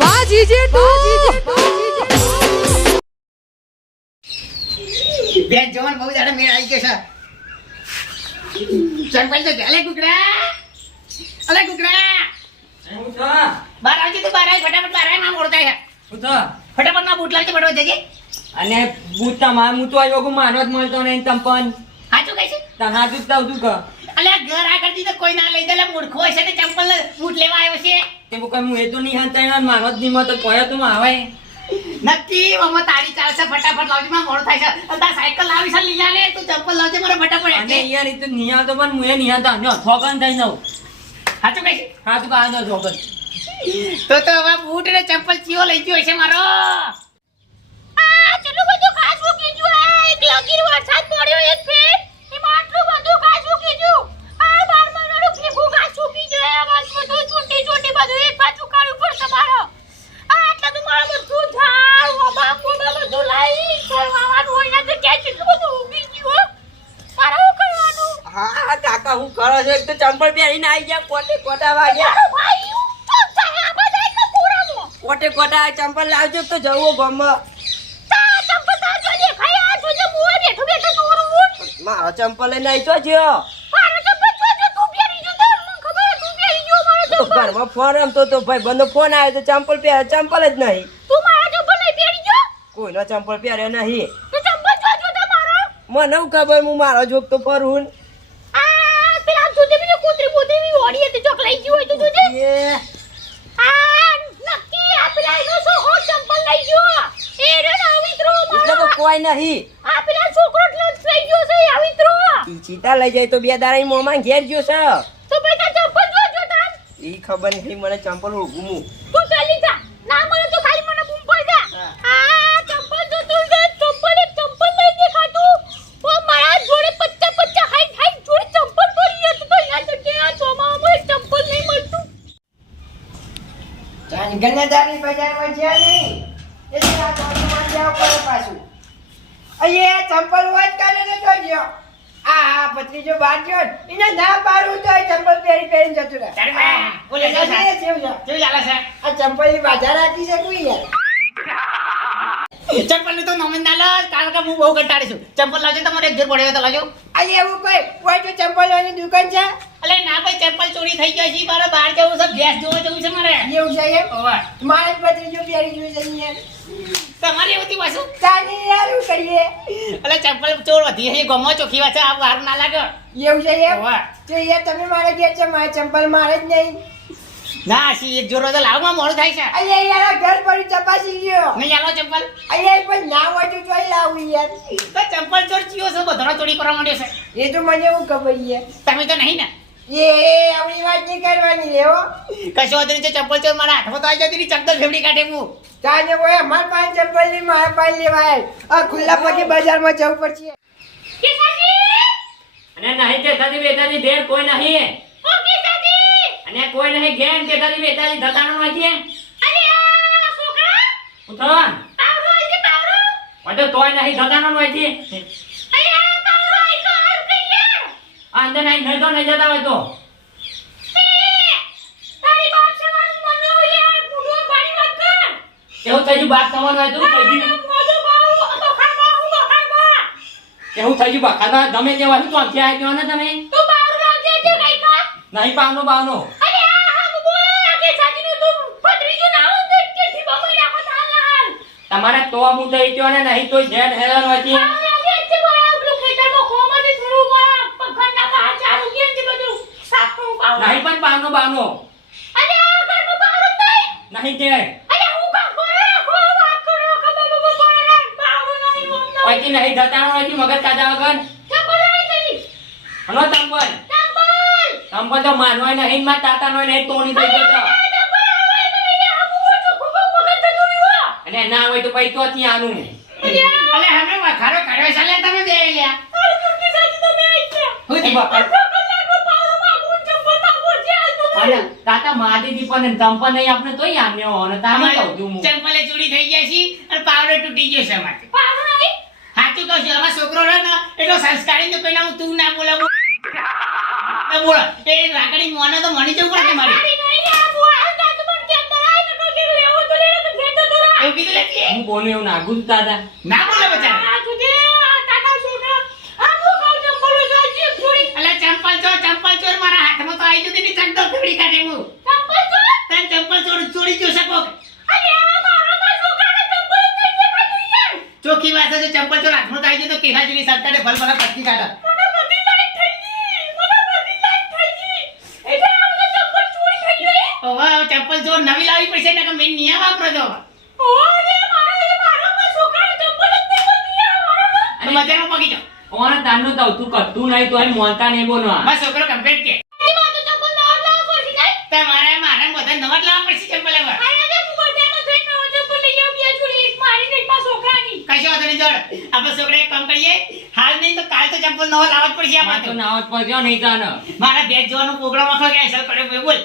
વાહ જીજે બેન જવાન બહુ દાડા મેળ આવી ગયો છે. સરપંચ તો કુકડા. અલે કુકડા. બાર આવજે તું બાર આવી ફટાફટ બાર આવી માં મોડતા છે. ફટાફટમાં બૂટ લાવજે બડવા જજે. અને બૂટતા માર હું તો આવ્યો માનો જ મળતો નહીં તંપન સાચું કહે છે? તને સાચું જ તું કહ અલે ઘર આગળથી તો કોઈ ના લઈ દે મૂર્ખો હશે તે ચંપલ બૂટ લેવા આવ્યો છે. તે કોઈ હું એ તો નહીં હાંતા મારો જ કોઈ તો માં આવે. નક્કી મમ્મા તારી ચાલશે ફટાફટ લાવજે માં મોડું થાય છે. તાર સાયકલ લાવી છે લીલા લે તું ચંપલ લાવજે મારે ફટાફટ અને. યાર તો નિયા તો પણ હું એ નહીં તો અને થોકન થઈ નવ હાચું કઈ હાચું હા તું કાં થોકન તો તો હવે બૂટ ને ચંપલ ચિયો લઈ ગયો છે મારો. આ ચલો બધું ખાસ મૂકી જો એક લગીર વરસાદ પડ્યો એક ફેર. હો. કરો છો? એક તો ચંપલ પહેરીને આવી ગયા કોટે કોટા વાગ્યા. કોટે કોટા ચંપલ લાવજો તો જવું મારો ચંપલ લઈને આવી તો જ્યો. ઘરમાં ફોન રમતો તો ભાઈ બંધો ફોન આવ્યો તો ચંપલ પહેરે ચંપલ જ નહીં. તું મારા ચંપલ નહીં પહેરી જો કોઈનો ચંપલ પહેરે નહીં. તું ચંપલ જો જો તો મારો. મને હું ખબર હું મારો જોક તો ફરું. આ પેલા જોજે બીજો કૂતરી કૂતરી ની ઓડી હતી ચોક લઈ ગયું હોય તો જોજે. આ નક્કી આ પેલા એનો હો ચંપલ લઈ ગયો? એ રે ના મિત્રો એટલે તો કોઈ નહીં. આ પેલા છોકરો લઈ ગયો છે ઈ ચીતા લઈ જાય તો બે દાડા ઈ મોમાં ઘેર ગયો છે તો ભાઈ તાર ચંપલ જો જો તાર ઈ ખબર નહીં મને ચંપલ હુકુમું તું ચાલી જા. ના મળે તો ખાલી મને પડ જા. આ ચંપલ જો તું જો ચંપલ એક ચંપલ લઈ દેખાતું ઓ મારા જોડે પચ્ચા પચ્ચા હાઈ હાઈ જોડે ચંપલ પડી હતું તો યાદ જકે આ ચોમામાં ચંપલ નહીં મળતું. ગન્નાદારની બજારમાં છે નહીં એટલે આ ચોકમાં જાવ પર પાછું. અહીંયા ચંપલ વાત કરે ને તો આ આ પત્રીજો બહાર ગયો ને, એને ના પાડું તો ચંપલ પહેરી પહેરીને જતું રહે. બોલે. કેવું છે? ચાલે છે? આ ચંપલની બાધા રાખી છે કોઈ યાર? ચંપલની તો નોમિન ના લો કારણ કે હું બહુ કંટાળી છું. ચંપલ લાવજો તમારે એક જોડ પડ્યો તો લાવજો. અહીંયા એવું કોઈ કોઈ જો ચંપલોની દુકાન છે? અલે ના ભાઈ ચંપલ ચોરી થઈ ગઈ છે મારે બહાર જવું છે ગેસ જોવા જવું છે મારે. એવું છે એમ? મારે જ પત્રીજો પહેરી જોઈ યાર તમારે એવું પાછું ચાલી યાર કરીએ. અલે ચંપલ ચોર વધી હે ગમો ચોખી વાસે આ વાર ના લાગે. એવું છે એ. તો યાર તમે મારે કે છે મારે ચંપલ મારે જ નહીં. ના સી એક જોડો તો લાવવામાં મોડું થાય છે. અહીંયા યાર ઘર પર ચપાસી ગયો નહીં આલો ચંપલ? અહીંયા પણ ના હોય તો અહીં લાવું યાર. તો ચંપલ ચોર ચિયો છે બધાનો ચોરી કરવા માંડ્યો છે. એ તો મને એવું ખબર છે તમે તો નહીં ને? એ આપણી વાત નહીં કરવાની લેવો કશો વાંધો નહીં છે ચંપલ ચોર મારા હાથમાં તો આવી જતી રહી ચકદલ ફેવડી કાઢે હું. કોઈ અમાર પાંચ ચંપલની મારા પાસે લેવાય. આ ખુલ્લા પગે બજારમાં જવું પડશે. અને નહીં તે થતી બેતાની ઘેર કોઈ નહીં. અને કોઈ નહીં ઘેર તે થતી બેતાની ધકાનો નથી અરે ઉઠો. પાવરો પાવરો તો તોય નહીં ધકાનો નથી અંદર નહીં તો નહીં જતા હોય તો. એવું થઈ ગયું બાપ તમારું હોય તો થઈ ગયું. એવું થઈ ગયું બા ખાતા ગમે તે હોય તો આથી આવી ગયો ને તમે? નહીં પાનો બાવનો અરે આ હા બબુ આ કે સાજી નું તું પતરી ના આવો તો કે થી બબુ નાખો તાલાલ તમારે તો હું થઈ ગયો ને, નહીં તો જેન હેરાન હોય છે. પાવરો આવજે તે બોલા પેલું ખેતરમાં ખોમાંથી થોડું બોલા પગના બહાર ચાલુ ગયા ને બધું સાફ કરું પાવરો નહીં પણ પાવનો બાવનો અરે આ ઘરમાં પાવરો નહીં. નહીં તે અરે હું કરો? હો વાત કરો? કે બબુ બોલે ના. પાવરો નહીં બોલતો હોયથી નહીં ધતાણો હોયથી મગજ કાઢા વગર. ચપલ આવી ગઈ હનો તંબલ ચપલ. તંબલ તો માનવાય નહીં માં તાતા નો નહીં તોડી દઈ ગયો અને ના હોય તો પછી તો ત્યાં આનું અલે હમે વખારો કર્યો છે લે તમે બે લ્યા. હું થી અરે માટી થી પણ ધંપા નહીં આપણે તો યાદ હોને તારે કહું છું હું. ચંપલે ચોરી થઈ ગયા છે અને પાવડર તૂટી ગયો છે માથે પાવડર આવી સાચું કહું છું અમાર છોકરો રહે ને એટલો સંસ્કારી તો પેલા હું તું ના બોલાવું? બોલો. એ લાકડી મોને તો મણી જવું પડે મારે. હું બોલું એવું નાગું દાદા ના ની ચંદો કાઢે હું. ચંપલ ચોર? તને ચંપલ ચોર ચોરી જો શકો. અરે આ મારો તો છોકરાને ચંપલ ચોર ગયા ખાલી યાર. ચોખી વાત છે ચંપલ ચોર હાથમાં થાય આવી તો કેહા જેવી સરકારે ભલ ભલા પટકી કાઢા. ગઈ. ગઈ. ચંપલ ચોરી ગયો નવી લાવી પડશે ને કે મેં નિયમ વાપરો તો મજા મારા પગી તો જાઓ. ઓને તારનું તો તું કરતું નહીં તોય મોનતા નહીં બોલવા. બસ છોકરો કમ્પ્લીટ તમારે મારે બધા નવા જ લાવવા પડશે ચંપલ હવે કશો વાંધો નહીં જોડ. આપણે છોકરા એક કામ કરીએ. હાલ નહીં તો કાલ તો ચંપલ નવો લાવવા જ પડશે આમાં તો તો નાવત પર ગયો નહીં તાને મારા બેગ જોવાનો પ્રોગ્રામ આખો કે અસર પડે ભાઈ બોલ.